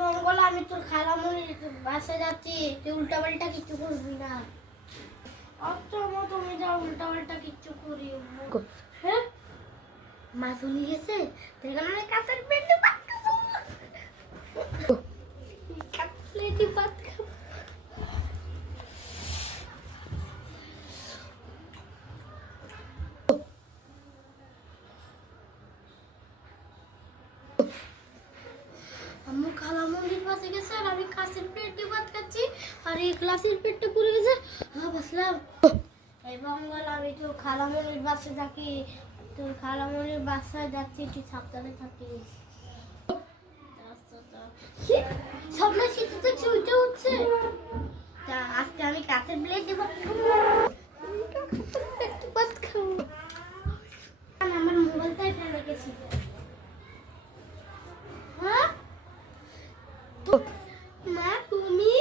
মঙ্গল আমি তোর খালামণির বাসায় যাচ্ছি, তুই উল্টাপাল্টা কিছু করবি না। আচ্ছা মা, তুমি যা উল্টাপাল্টা কিছু করি। হ্যাঁ মা শুনে গেছে, দেখলাম আমি কাঁচের প্লেটে ভাত খাবো। কাঁচের প্লেটে ভাত খাবো। আম্মু খালামণির পাশে গেছে আর আমি কাঁচের প্লেটে ভাত খাচ্ছি, আর এই গ্লাসের পেটটা পুড়ে গেছে। বাসলাম এই মঙ্গল আমি তোর খালামণির বাসায় থাকি, তোর খালামণির বাসায় যাচ্ছি, তুই সাবধানে থাকিস। সামনে শীতে তো চুইটা উঠছে, তা আজকে আমি কাঁচের প্লেটে ভাত খাবো। ভাত খাবো। আমার মোবাইলটাই ফেলে গেছি। হ্যাঁ মা তুমি